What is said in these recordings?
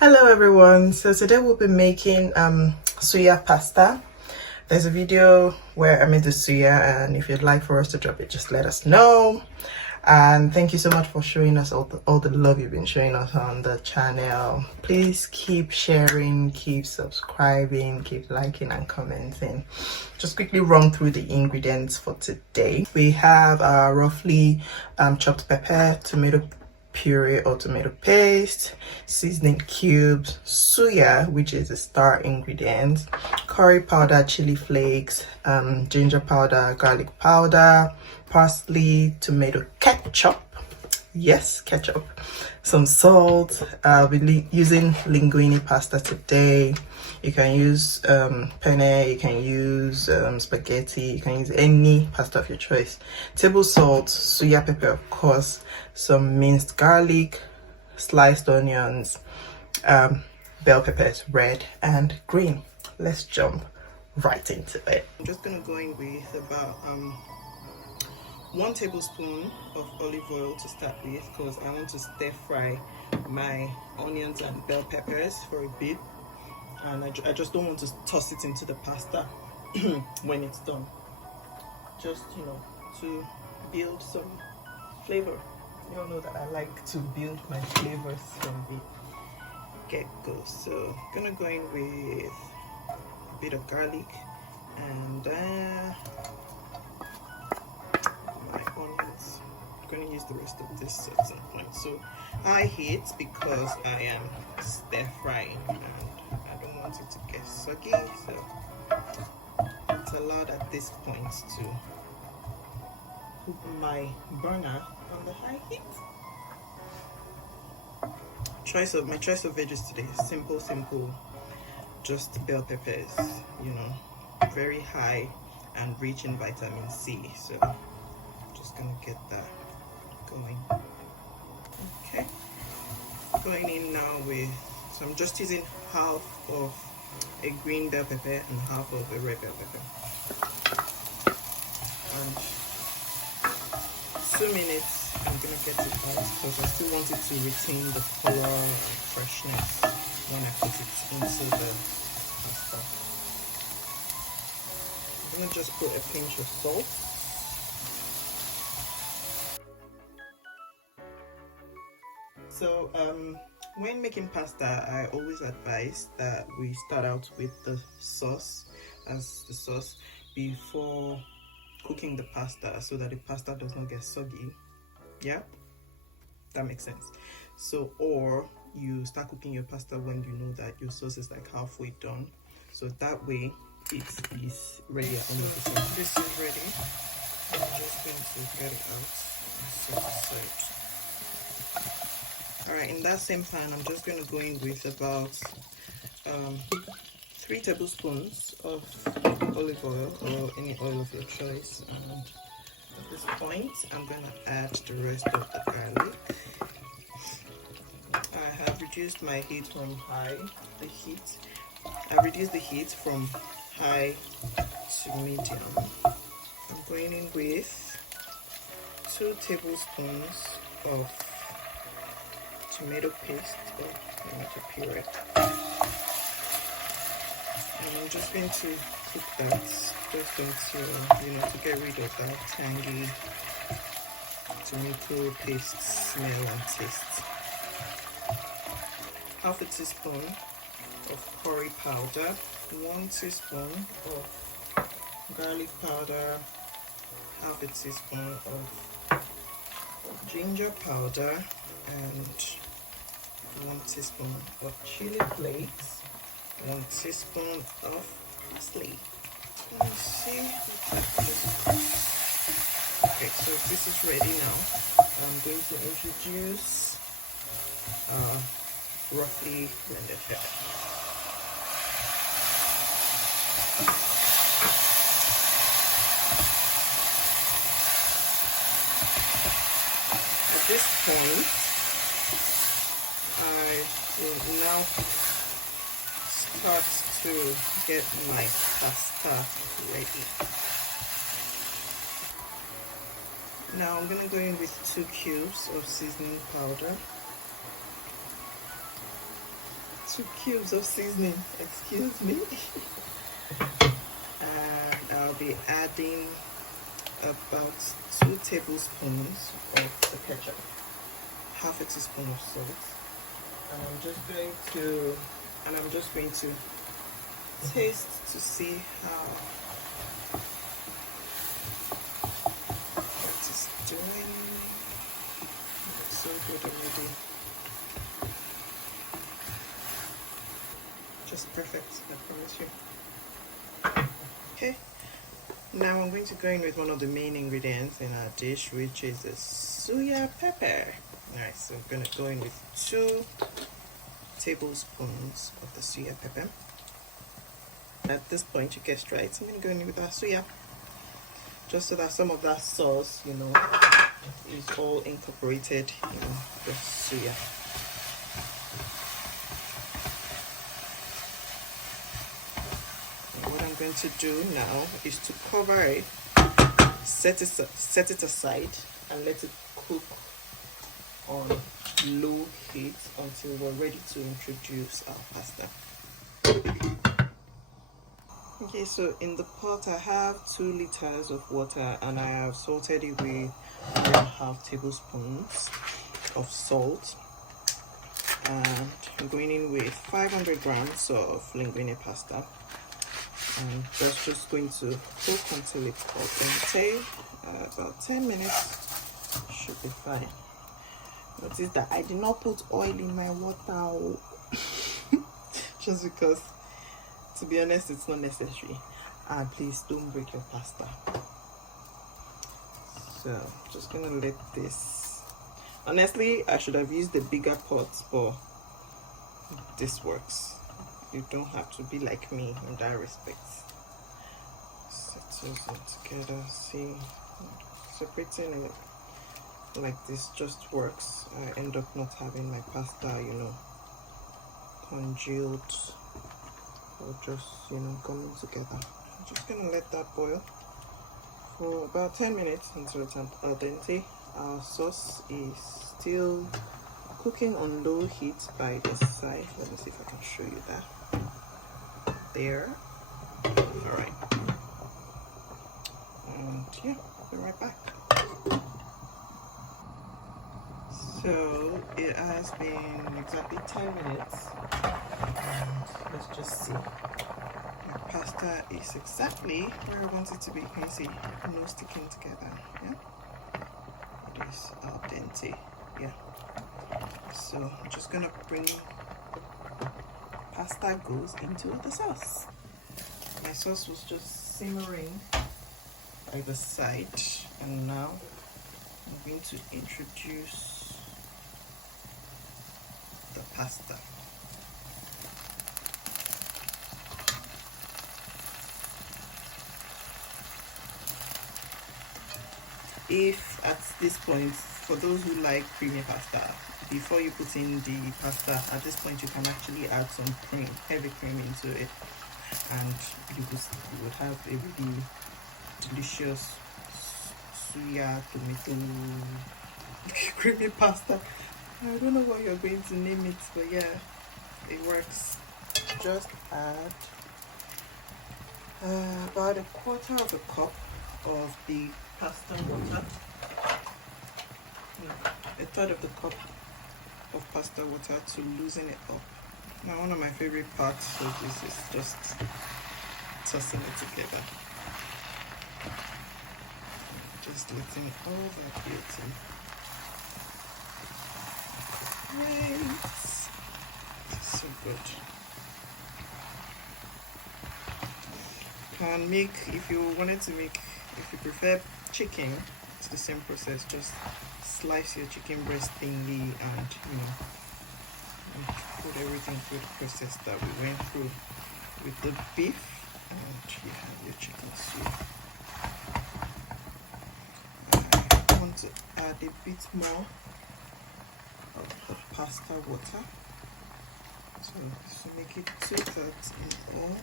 Hello everyone, so today we'll be making suya pasta. There's a video where I made the suya, and if you'd like for us to drop it, just let us know. And thank you so much for showing us all the love you've been showing us on the channel. Please keep sharing, keep subscribing, keep liking and commenting. Just quickly run through the ingredients for today. We have roughly chopped pepper, tomato puree or tomato paste, seasoning cubes, suya, which is a star ingredient, curry powder, chili flakes, ginger powder, garlic powder, parsley, tomato ketchup, yes, ketchup, some salt. I'll be using linguine pasta today. You can use penne, you can use spaghetti, you can use any pasta of your choice. Table salt, suya pepper, of course, some minced garlic, sliced onions, bell peppers, red and green. Let's jump right into it. I'm just gonna go in with about 1 tablespoon of olive oil to start with, because I want to stir fry my onions and bell peppers for a bit, and I just don't want to toss it into the pasta when it's done, just to build some flavor. You all know that I like to build my flavors from the get-go. So I'm gonna go in with a bit of garlic and my onions. I'm going to use the rest of this at some point. So high heat, because I am stir frying and I don't want it to get soggy, so it's allowed at this point to put my burner on the high heat. My choice of veggies today is simple, just bell peppers, very high and rich in vitamin C, so just gonna get that going. Okay, going in now with, so I'm just using half of a green bell pepper and half of a red bell pepper, and 2 minutes I'm gonna get it out, because I still want it to retain the color and freshness when I put it into the pasta. I'm gonna just put a pinch of salt. So when making pasta, I always advise that we start out with the sauce as the sauce before cooking the pasta, so that the pasta does not get soggy. Yeah, that makes sense. So, or you start cooking your pasta when you know that your sauce is like halfway done, so that way it is ready at 100%. This is ready. I'm just going to get it out and set aside. Alright, in that same pan, I'm just going to go in with about 3 tablespoons of olive oil, or any oil of your choice, and at this point I'm going to add the rest of the garlic. I have reduced my heat from high. I've reduced the heat from high to medium. I'm going in with 2 tablespoons of tomato paste or tomato puree, and I'm just going to cook that just until, to get rid of that tangy tomato paste smell and taste. Half a teaspoon of curry powder, 1 teaspoon of garlic powder, half a teaspoon of ginger powder, and 1 teaspoon of chili flakes, 1 teaspoon of parsley. Let me see. Okay, so this is ready now. I'm going to introduce roughly blended pepper. At this point, I will now start to get my pasta ready. Now I'm going to go in with 2 cubes of seasoning powder, 2 cubes of seasoning, excuse me. And I'll be adding about 2 tablespoons of the ketchup, half a teaspoon of salt, and I'm just going to taste to see how it is doing. It's so good already. Just perfect, I promise you. Okay, now I'm going to go in with one of the main ingredients in our dish, which is the suya pepper. Alright, so I'm going to go in with 2 tablespoons of the suya pepper. At this point, you guessed right, I'm going to go in with our suya, just so that some of that sauce, you know, is all incorporated in the suya. What I'm going to do now is to cover it, set it aside, and let it cook on low heat until we're ready to introduce our pasta. Okay, so in the pot I have 2 liters of water, and I have salted it with 1.5 tablespoons of salt, and I'm going in with 500 grams of linguine pasta, and that's just going to cook until it's al dente. About 10 minutes should be fine. Notice that I did not put oil in my water just because, to be honest, it's not necessary. And please don't break your pasta. So just gonna let this, honestly I should have used the bigger pots, but this works. You don't have to be like me in that respect. Settles it together. See, separating it like this just works. I end up not having my pasta, you know, congealed or just, you know, coming together. I'm just gonna let that boil for about 10 minutes until it's al dente. Our sauce is still cooking on low heat by the side. Let me see if I can show you that. There. All right. And yeah, be right back. So it has been exactly 10 minutes, and let's just see. My pasta is exactly where I want it to be. Can you see? No sticking together. Yeah, it is al dente. Yeah. So I'm just gonna bring pasta goes into the sauce. My sauce was just simmering by the side, and now I'm going to introduce the pasta. If at this point, for those who like creamy pasta, before you put in the pasta, at this point you can actually add some cream, heavy cream into it, and you would have a really delicious suya tomato creamy pasta. I don't know what you're going to name it, but yeah, it works. Just add about 1/4 cup of the pasta water, 1/3 of the cup of pasta water to loosen it up. Now, one of my favorite parts of this is just tossing it together, just letting all that beauty. Right, so good. Can make, if you wanted to make, if you prefer chicken, it's the same process. Just slice your chicken breast thinly, and you know, and put everything through the process that we went through with the beef, and you have your chicken soup. I want to add a bit more of the pasta water, so make it 2/3 in all.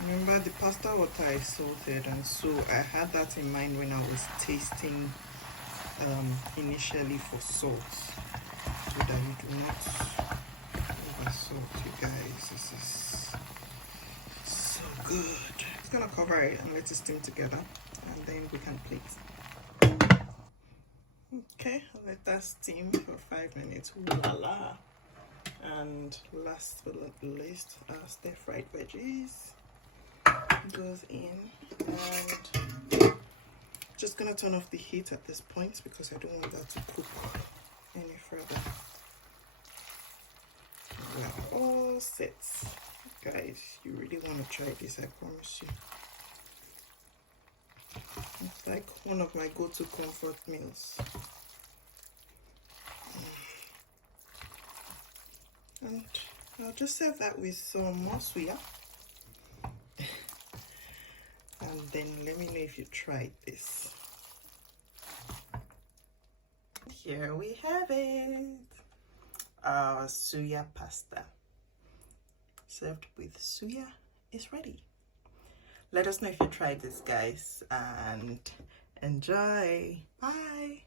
Remember, the pasta water is salted, and so I had that in mind when I was tasting initially for salt, so that you do not over salt, you guys. This is so good. Just gonna cover it and let it steam together, and then we can plate. Okay, I'll let that steam for 5 minutes. Voila! And last but not least, our stir fried veggies goes in, and just gonna turn off the heat at this point because I don't want that to cook any further. We're all set, guys. You really want to try this, I promise you. It's like one of my go-to comfort meals. And I'll just serve that with some more suya. And then let me know if you tried this. Here we have it. Our suya pasta served with suya is ready. Let us know if you tried this, guys, and enjoy. Bye.